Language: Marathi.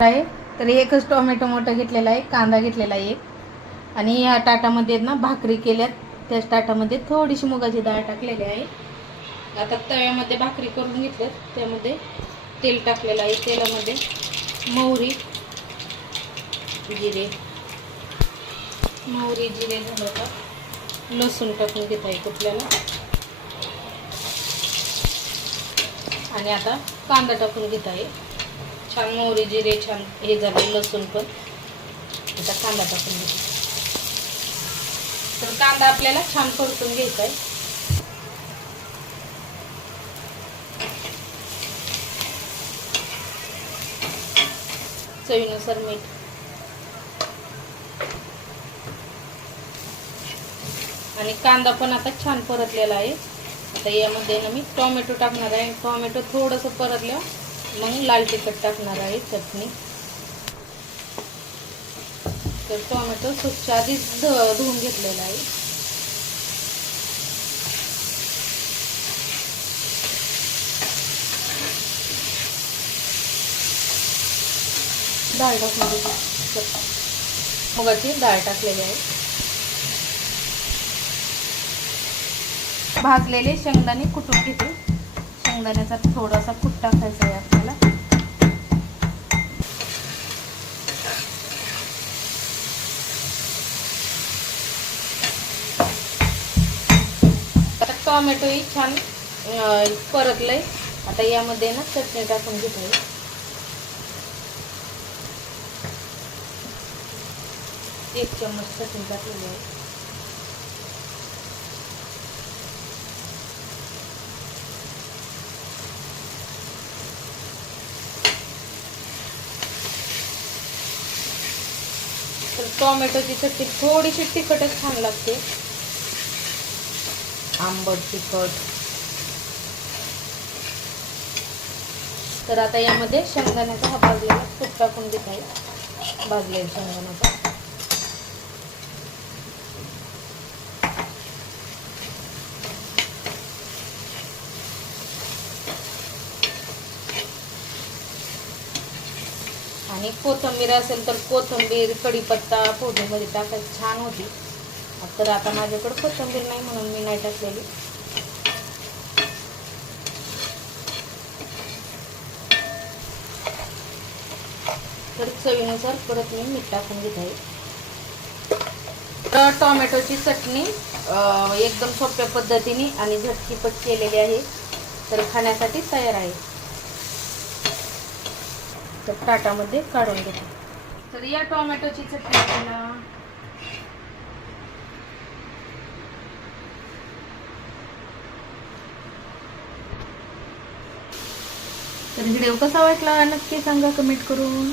आहे. तर एकच टोमॅटो मोठा घेतलेला आहे कांदा घेतलेला आहे एक. आणि या ताटामध्ये ना भाकरी केल्यात. त्याच ताटामध्ये थोडीशी मुगाची डाळ टाकलेली आहे. आता तव्यामध्ये भाकरी करून घेतल्यात. त्यामध्ये तेल टाकलेलं आहे तेलामध्ये. मोहरी जिरे. मोहरी जिरे झालं का लसूण टाकून घेत आहे कुठल्याला आणि आता कांदा टाकून घेत आहे छान मोहरी जिरे छान हे झाले लसूण पण. आता कांदा टाकून घेतो. तर कांदा आपल्याला छान परतून घ्यायचा आहे चवीनुसार मीठ. आणि कांदा पण आता छान परतलेला आहे. आता यामध्ये ना मी टोमॅटो टाकणार आहे. टोमॅटो थोडंसं परतल्यावर मग लाल तिखट टाकणार आहे चटणी. तर टोमॅटो स्वच्छ आधीच धुवून घेतलेला आहे. डाळ टाकणार मुगाची डाळ टाकलेली आहे. भाजलेले शेंगदाणे कुटून घेते. शेंगदाण्याचा थोडासा खूप टाकायचा आहे आपल्याला. आता टोमॅटोही छान परतलंय. आता यामध्ये ना चटणी टाकून घेतली. एक चम्मच चटणी टाकलेली आहे. तर टोमॅटोची चटणी थोडीशी तिखटच छान लागते. आंबट तिखट. तर आता यामध्ये शेंगदाण्याचा हा भाजलेला कूट टाकून घेत आहे भाजलेला शेंगदाण्याचा. आणि कोथिंबीर असेल तर कोथिंबीर कढीपत्ता फोडणीमध्ये टाकायची. छान होती. तर आता माझ्याकडे कोथिंबीर नाही म्हणून मी नाही टाकलेली. तर चवीनुसार परत मी मीठ टाकून घेत. आहे तर टोमॅटोची चटणी एकदम सोप्या पद्धतीने आणि झटकीपट केलेली आहे. तर खाण्यासाठी तयार आहे. तर ताटामध्ये काढून घेते. तर या टोमॅटोची चटणी आपल्याला तर व्हिडिओ कसा वाटला नक्की सांगा कमेंट करून.